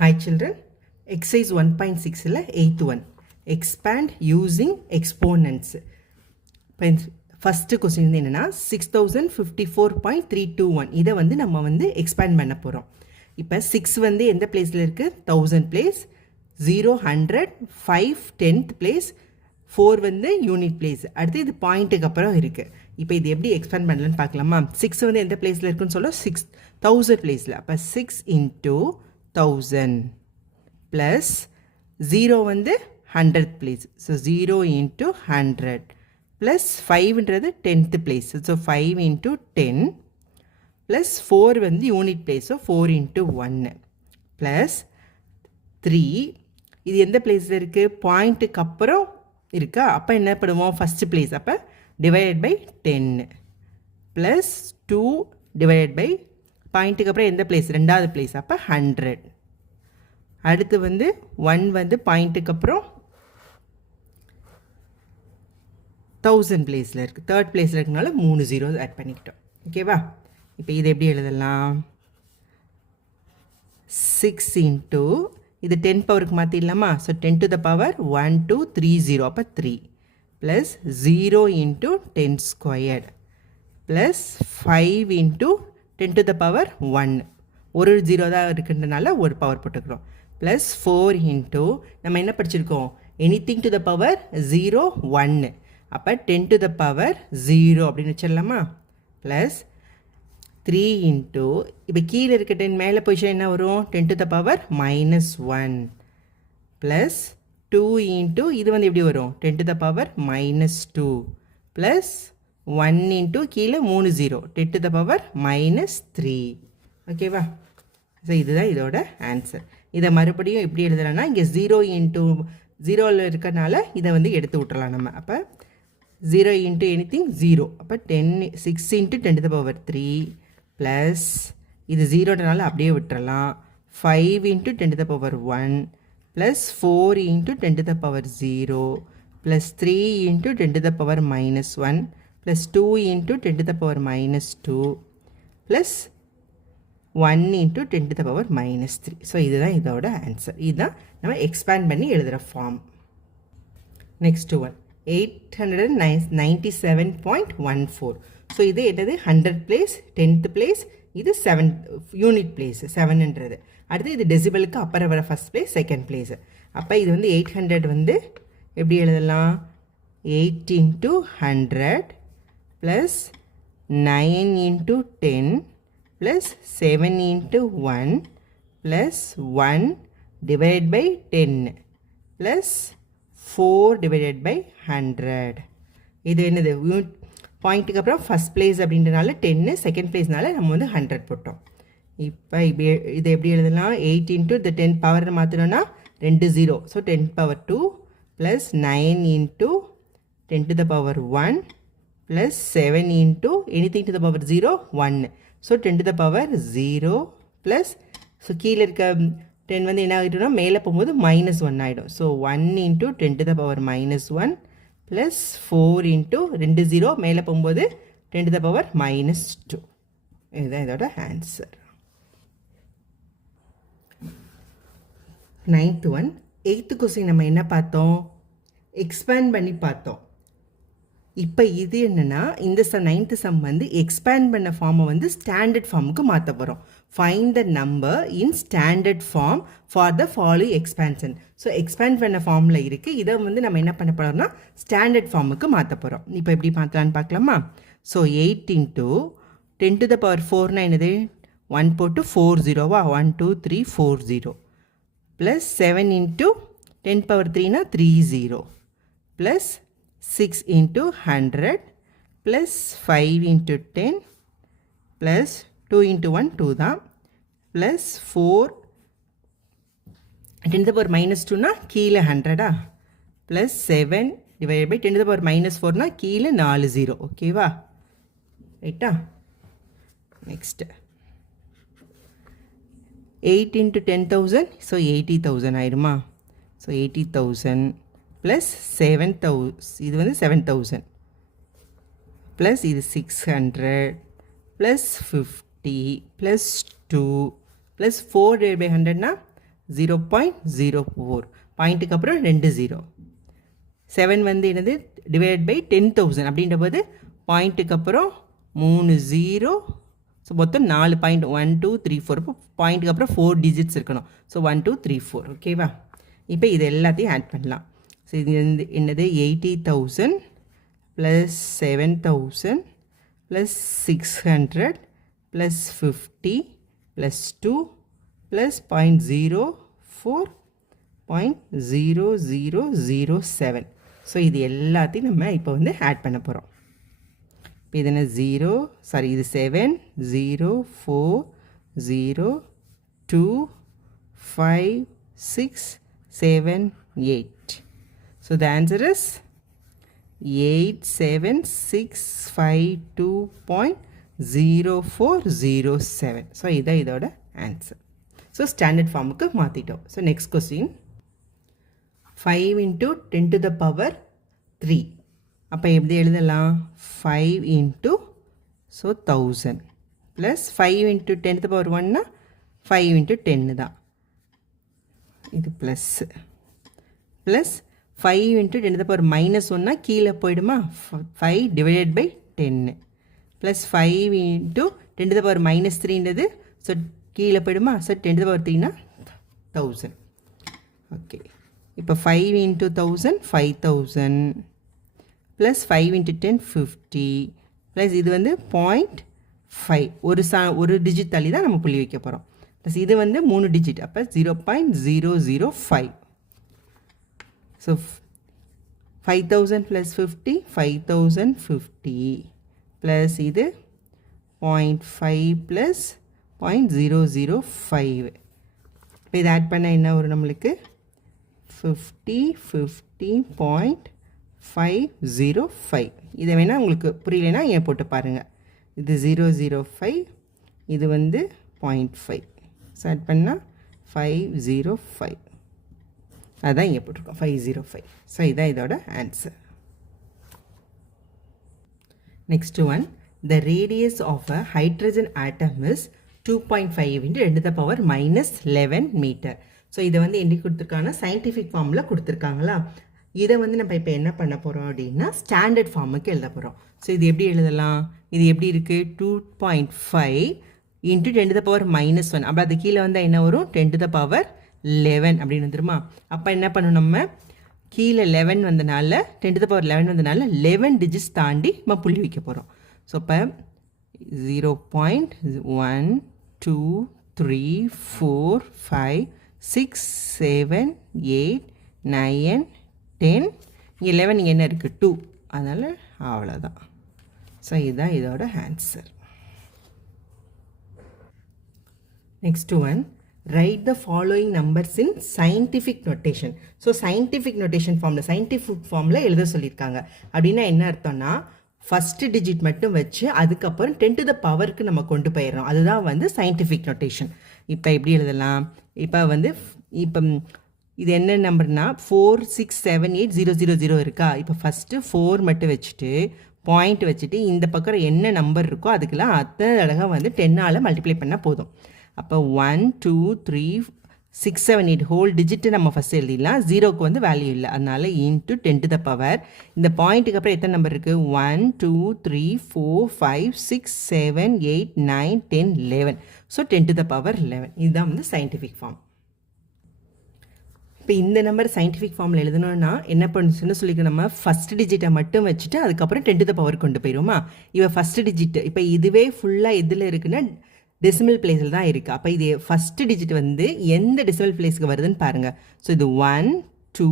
Hi children, exercise 1.6 ல 8th one, expand using exponents. First question வந்து என்னென்னா 6054.321 இதை வந்து நம்ம வந்து எக்ஸ்பேண்ட் பண்ண போகிறோம். இப்போ 6 வந்து எந்த பிளேஸில் இருக்குது? 1000 பிளேஸ், 0 100, 5 10th பிளேஸ், 4 வந்து யூனிட் பிளேஸ். அடுத்து இது பாயிண்ட்டுக்கு அப்புறம் இருக்குது. இப்போ இது எப்படி எக்ஸ்பேண்ட் பண்ணலன்னு பார்க்கலாமா? 6 வந்து எந்த பிளேஸில் இருக்குன்னு சொல்ல 6000 பிளேஸில். அப்போ 6 into 1000 plus 0 வந்து 100th place. So 0 into 100 plus 5 ன்றது 10th place. So 5 into 10 plus 4 வந்து unit place. So 4 into 1 plus 3 இது எந்த பிளேஸில் இருக்குது? பாயிண்ட்டுக்கு அப்புறம் இருக்கா? அப்போ என்ன பண்ணுவோம்? First place. அப்போ divided by 10 plus 2 divided by பாயிண்ட்டுக்கு அப்புறம் எந்த பிளேஸ்? ரெண்டாவது பிளேஸ். அப்போ 100. அடுத்து வந்து 1 வந்து பாயிண்ட்டுக்கு அப்புறம் 1000 பிளேஸில் இருக்குது. தேர்ட் பிளேஸில் இருக்கனால 3 0 ஆட் பண்ணிக்கிட்டோம். ஓகேவா? இப்போ இதை எப்படி எழுதலாம்? 6 into இது 10 பவருக்கு மாற்றிடலாமா? ஸோ 10 to the power 1 2 3 0 அப்போ 3 plus 0 into 10 squared plus 5 into 10 to the power 1 ஒரு 0 தான் இருக்குன்றனால ஒரு பவர் போட்டுக்கிறோம். ப்ளஸ் 4 into நம்ம என்ன படிச்சிருக்கோம்? எனிதிங் டு த பவர் 0 1 அப்போ 10 to the power 0 அப்படின்னு வச்சிடலாமா? ப்ளஸ் 3 into இப்போ கீழே இருக்க 10 மேலே பொசிஷன் என்ன வரும்? 10 to the power -1 plus 2 into இது வந்து எப்படி வரும்? 10 to the power -2 plus 1 into கீழே 3 0 10 to the power -3. ஓகேவா? ஸோ இதுதான் இதோட ஆன்சர். இதை மறுபடியும் எப்படி எழுதலாம்னா இங்கே 0 into 0ல் இருக்கனால இதை வந்து எடுத்து விட்டுறலாம் நம்ம. அப்போ 0 into எனிதிங் 0 அப்போ 6 into 10 to the power 3 plus இது 0னால அப்படியே விட்டுறலாம் 5 into 10 to the power 1 plus 4 into 10 to the power 0 plus 3 into 10 to the power -1 plus 2 into 10 to the power -2 plus 1 into 10 to the power -3. So இதுதான் இதோட answer. இதுதான் நம்ம expand பண்ணி எழுதுகிற form. Next one 897.14. So இது என்னது? 100 place, 10th place, இது 7 unit place 7ன்றது. அடுத்து இது டெசிபலுக்கு அப்புறம் வர ஃபஸ்ட் பிளேஸ், செகண்ட் பிளேஸ். அப்போ இது வந்து 800 வந்து எப்படி எழுதலாம்? 8 into 100 plus 9 into 10 plus 7 into 1 plus 1 divided by 10 plus 4 divided by 100. இது என்னது? பாயிண்ட்டுக்கு அப்புறம் ஃபஸ்ட் பிளேஸ் அப்படின்றனால 10, செகண்ட் பிளேஸ்னால நம்ம வந்து 100 போட்டோம். இப்போ இதை எப்படி எழுதலாம்? 8 into the 10 பவர் மாற்றினோன்னா 2 0 so 10 power 2 plus 9 into 10 to the power 1 plus 7 into anything to the power 0 1 so 10 to the power 0 plus so கீழே இருக்க 10 வந்து என்ன ஆகிட்டோம்னா மேலே போகும்போது -1 ஆகிடும். So 1 into 10 to the power -1 plus 4 into 2 0 மேலே போகும்போது 10 to the power -2. இதுதான் இதோட answer. 9th one 8th question நம்ம என்ன பார்த்தோம்? எக்ஸ்பேண்ட் பண்ணி பார்த்தோம். இப்போ இது என்னென்னா இந்த 9th சம் வந்து எக்ஸ்பேண்ட் பண்ண ஃபார்மை வந்து ஸ்டாண்டர்ட் ஃபார்முக்கு மாற்ற போகிறோம். Find the number in standard form for the following expansion. So expand பண்ண ஃபார்மில் இருக்குது. இதை வந்து நம்ம என்ன பண்ண போகிறோம்னா ஸ்டாண்டர்ட் ஃபார்முக்கு மாற்ற போகிறோம். இப்போ எப்படி மாற்றலான்னு பார்க்கலாமா? So 8 into 10 to the power 4 என்னது? 1 போட்டு 4 0வா? 1 2 3 4 0 plus 7 into 10 power 3னா 3 0 plus 6 into 100 plus 5 into 10 plus 2 into 1 2 தான் plus 4 10 to the power -2னா கீழே 100 plus 7 divided by 10 to the power -4னா கீழே 4 0. ஓகேவா? ரைட்டா? நெக்ஸ்ட் 8 into 10,000 ஸோ 80,000 ஆயிடுமா? ஸோ 80,000 ப்ளஸ் 7,000 இது வந்து 7,000 ப்ளஸ் இது 600 plus 50 plus 2 plus 4 divided by 100னா 0.04 பாயிண்ட்டுக்கு அப்புறம் 2 0. 7 வந்து என்னது டிவைட் பை 10,000 அப்படின்ற போது பாயிண்ட்டுக்கு அப்புறம் 3 0. ஸோ மொத்தம் 4 பாயிண்ட் 1 2 3 4. இப்போ பாயிண்ட்டுக்கு அப்புறம் 4 டிஜிட்ஸ் இருக்கணும். ஸோ 1 2 3 4. ஓகேவா? இப்போ இது எல்லாத்தையும் ஆட் பண்ணலாம். ஸோ இது வந்து என்னது 80,000 plus 7,000 plus 600 plus 50 plus 2 plus 0.04 0.0007. So இது எல்லாத்தையும் நம்ம இப்போ வந்து ஆட் பண்ண போகிறோம். இப்போ இது என்ன 0 சாரி இது 7 0 4 0 2 5 6 7 8. So the answer is 8765.0407. So இதான் இதோட ஆன்சர். ஸோ ஸ்டாண்டர்ட் ஃபார்முக்கு மாற்றிட்டோம். So next question 5 into 10 to the power 3. அப்போ எப்படி எழுதலாம் 5 into so 1000 plus 5 into 10 to the power 1னா 5 into 10 தான். இது plus plus 5 into 10 to the power minus 1னா கீழே போயிடுமா 5 divided by 10 plus 5 into 10 to the power minus 3ன்றது ஸோ கீழே போயிடுமா ஸோ 10 to the power 3னா 1000. ஓகே இப்போ 5 into 1000 5000 ப்ளஸ் 5 into 10 50 ப்ளஸ் இது வந்து 0.5 ஒரு டிஜிட் தள்ளி தான் நம்ம புள்ளி வைக்க போகிறோம். ப்ளஸ் இது வந்து 3 டிஜிட் அப்போ 0.005. ஸோ 5000 ப்ளஸ் 50 5050 ப்ளஸ் இது 0.5 ப்ளஸ் 0.005. இப்போ இதை ஆட் பண்ணால் என்ன வரும் நம்மளுக்கு 50.505. இதை வேணால் உங்களுக்கு புரியலைன்னா ஏன் போட்டு பாருங்கள். இது 005 இது வந்து 0.5. ஸோ ஆட் பண்ணால் 505. அதுதான் இங்கே போட்டிருக்கோம் 505. ஸோ இதான் இதோட answer. Next one the radius of a hydrogen atom is 2.5 into 10 to the power minus 11 meter. So இதை வந்து எப்படி கொடுத்துருக்காங்கன்னா சயின்டிஃபிக் ஃபார்மில் கொடுத்துருக்காங்களா. இதை வந்து நம்ம இப்போ என்ன பண்ண போகிறோம் அப்படின்னா ஸ்டாண்டர்ட் ஃபார்முக்கு எழுத போகிறோம். ஸோ இது எப்படி எழுதலாம், இது எப்படி இருக்குது 2.5 into 10 to the power minus 1. அப்போ அது கீழே வந்தால் என்ன வரும் 10 to the power 11 அப்படின்னு வந்துருமா. அப்போ என்ன பண்ணணும் நம்ம கீழே 11 வந்தனால 10 to the power 11 வந்தனால 11 டிஜிட்ஸ் தாண்டி நம்ம புள்ளி வைக்க போகிறோம். ஸோ இப்போ 0.1 2 3 4 5 6 7 8 9 10 இங்கே 11 இங்கே என்ன இருக்குது 2. அதனால் அவ்வளோதான். ஸோ இதுதான் இதோட answer. Next one write the following numbers in scientific notation. So scientific notation ஃபார்மில் சயின்டிஃபிக் ஃபார்மில் எழுத சொல்லியிருக்காங்க. அப்படின்னா என்ன அர்த்தம்னா ஃபஸ்ட்டு டிஜிட் மட்டும் வச்சு அதுக்கப்புறம் 10 to the powerக்கு நம்ம கொண்டு போயிடுறோம். அதுதான் வந்து சயின்டிஃபிக் நோட்டேஷன். இப்போ எப்படி எழுதலாம், இப்போ வந்து இப்போ இது என்ன நம்பர்னா 4 6 7 8 0 0 0 இருக்கா. இப்போ ஃபஸ்ட்டு 4 மட்டும் வச்சுட்டு பாயிண்ட் வச்சுட்டு இந்த பக்கம் என்ன நம்பர் இருக்கோ அதுக்கெல்லாம் அத்தனை தடவை வந்து 10ஆல் மல்டிப்ளை பண்ணால் போதும். அப்போ 1 2 3 6 7 8 ஹோல் டிஜிட்டு நம்ம ஃபஸ்ட் எழுதிடலாம். ஜீரோக்கு வந்து வேல்யூ இல்லை, அதனால இன்ட்டு 10 to the power. இந்த பாயிண்ட்டுக்கு அப்புறம் எத்தனை நம்பர் இருக்குது 1 2 3 4 5 6 7 8 9 10 11. So 10 to the power 11. இதுதான் வந்து சயின்டிஃபிக் ஃபார்ம். இப்போ இந்த நம்பர் சயின்டிஃபிக் ஃபார்மில் எழுதணும்னா என்ன பண்ணுச்சுன்னு சொல்லிக்க நம்ம ஃபஸ்ட் டிஜிட்டை மட்டும் வச்சுட்டு அதுக்கப்புறம் 10 to the power கொண்டு போயிடுமா. இவன் ஃபஸ்ட்டு டிஜிட்டு இப்போ இதுவே ஃபுல்லாக எதில் இருக்குன்னா டெசிமல் பிளேஸில் தான் இருக்குது. அப்போ இது ஃபஸ்ட்டு டிஜிட் வந்து எந்த டெசிமல் பிளேஸுக்கு வருதுன்னு பாருங்கள். ஸோ இது 1 2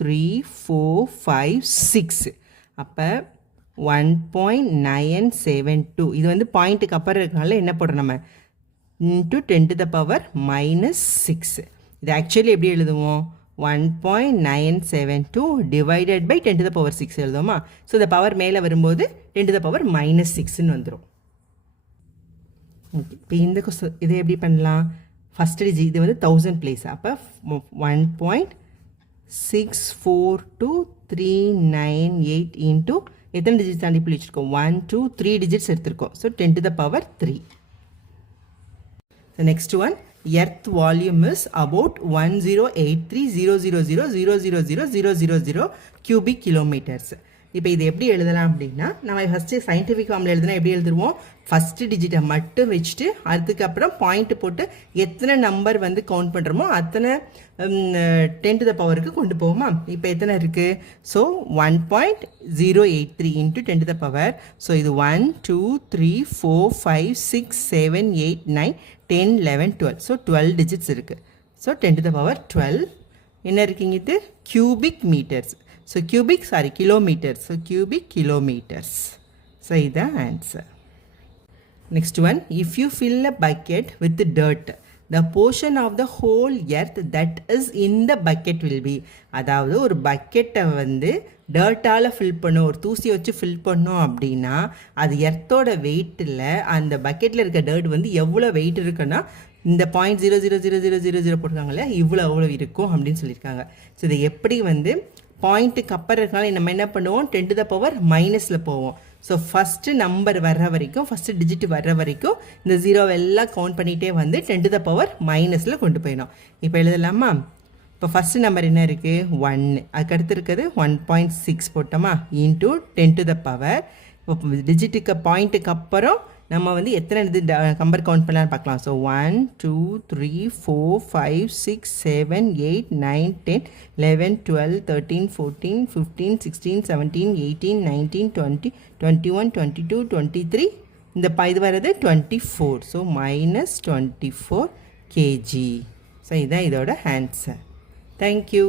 3 4 5 6. அப்போ 1.972. இது வந்து பாயிண்ட்டுக்கு அப்புறம் இருக்கனால என்ன போடுறோம் நம்ம இன்ட்டு 10 to the power -6. இது ஆக்சுவலி எப்படி எழுதுவோம் 1.972 divided by 10 to the power 6 எழுதுவோமா. ஸோ இந்த பவர் மேலே வரும்போது 10 to the power -6ன்னு வந்துடும். ஓகே, இப்போ இந்த இதை எப்படி பண்ணலாம், ஃபஸ்ட்டு டிஜிட் இது வந்து 1000 பிளேஸ். அப்போ 1.642398 இன்ட்டு எத்தனை டிஜிட்ஸ் தாண்டி புள்ளி வச்சுருக்கோம் 1 2 3 டிஜிட்ஸ் எடுத்திருக்கோம். So 10 to the power 3. The next one earth volume is about 108300000000 cubic kilometres. இப்போ இது எப்படி எழுதலாம் அப்படின்னா, நம்ம ஃபஸ்ட்டு சயின்டிஃபிக் ஃபார்மில் எழுதுனா எப்படி எழுதுருவோம், ஃபஸ்ட்டு டிஜிட்டை மட்டும் வச்சுட்டு அதுக்கப்புறம் பாயிண்ட் போட்டு எத்தனை நம்பர் வந்து கவுண்ட் பண்ணுறோமோ அத்தனை 10 to the பவருக்கு கொண்டு போவோமா. இப்போ எத்தனை இருக்குது, so 1.083 into 10 to the power. So இது 1 2 3 4 5 6 7 8 9 10 11 12. ஸோ 12 டிஜிட்ஸ் இருக்குது. ஸோ 10 to the பவர் 12 என்ன இருக்குங்க, இது cubic metres. So kilometers. So cubic kilometers. So is the answer. Next one, if you fill a bucket with dirt, the portion of the whole earth that is in the bucket will be. அதாவது ஒரு பக்கெட்டை வந்து டர்ட்டால் fill பண்ணோம், ஒரு தூசியை வச்சு fill பண்ணோம் அப்படின்னா அது எர்த்தோட வெயிட்டில் அந்த பக்கெட்டில் இருக்க டர்ட் வந்து எவ்வளோ வெயிட் இருக்குன்னா இந்த 0.0000000 போட்டிருக்காங்களே இவ்வளோ இருக்கும் அப்படின்னு சொல்லியிருக்காங்க. ஸோ இதை எப்படி வந்து பாயிண்ட்டுக்கு அப்புறம் இருக்கனால நம்ம என்ன பண்ணுவோம், 10 to the பவர் மைனஸில் போவோம். ஸோ ஃபஸ்ட்டு நம்பர் வர்ற வரைக்கும், ஃபஸ்ட்டு டிஜிட் வர்ற வரைக்கும் இந்த ஜீரோவெல்லாம் கவுண்ட் பண்ணிகிட்டே வந்து 10 to the பவர் மைனஸில் கொண்டு போயிடும். இப்போ எழுதலாமா, இப்போ ஃபஸ்ட்டு நம்பர் என்ன இருக்குது 1, அதுக்கடுத்து இருக்கிறது 1.6 போட்டோமா இன்ட்டு 10 to the பவர். இப்போ டிஜிட்டுக்கு பாயிண்ட்டுக்கு அப்புறம் நம்ம வந்து எத்தனை இது நம்பர் கவுண்ட் பண்ணலான்னு பார்க்கலாம். ஸோ 1 2 3 4 5 6 7 8 9 10 11 12 13 14 15 16 17 18 19 20 21 22 23 இந்த இது வர்றது 24. So -24 kg. ஸோ இதுதான் இதோட ஆன்சர். தேங்க்யூ.